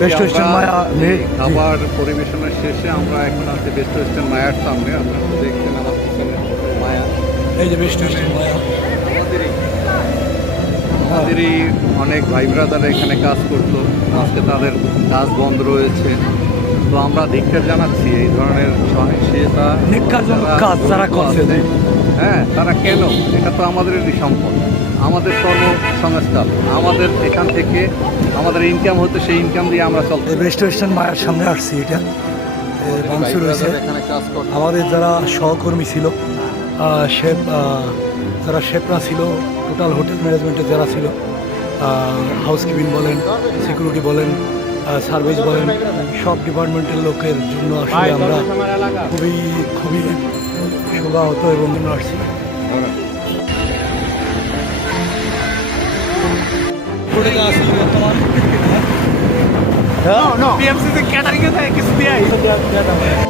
Best western মায়া খাবার পরিবেশনের শেষে আমরা এখন আছি বেস্ট ওয়েস্টার্ন মায়ার সামনে। আপনারা দেখছেন আমার পিছনে মায়া। এই যে বেস্ট ওয়েস্টার্ন মায়া। আমাদেরই অনেক ভাই ব্রাদার এখানে কাজ করতো, আজকে তাদের কাজ বন্ধ রয়েছে। তো আমরা ধিক্কার জানাচ্ছি এই ধরনের সহিংসতা কাজ যারা করছে। হ্যাঁ, তারা কেন? এটা তো আমাদেরই সম্পদ, আমাদের কর্মসংস্থান, আমাদের এখান থেকে আমাদের ইনকাম হতো, সেই ইনকাম দিয়ে আমরা চলতে। বেস্ট ওয়েস্টার্ন মায়ার সামনে আসছি। এটা ভাঙচুর হয়েছে। এখানে কাজ করতো আমাদের যারা সহকর্মী ছিল, শেফ, যারা শেফরা ছিল, টোটাল হোটেল ম্যানেজমেন্টের যারা ছিল, হাউসকিপিং বলেন, সিকিউরিটি বলেন, সার্ভিস বলেন, সব ডিপার্টমেন্টের লোকের জন্য আসলে আমরা খুবই খুবই শোভাহত এবং আসছি। বর্তমান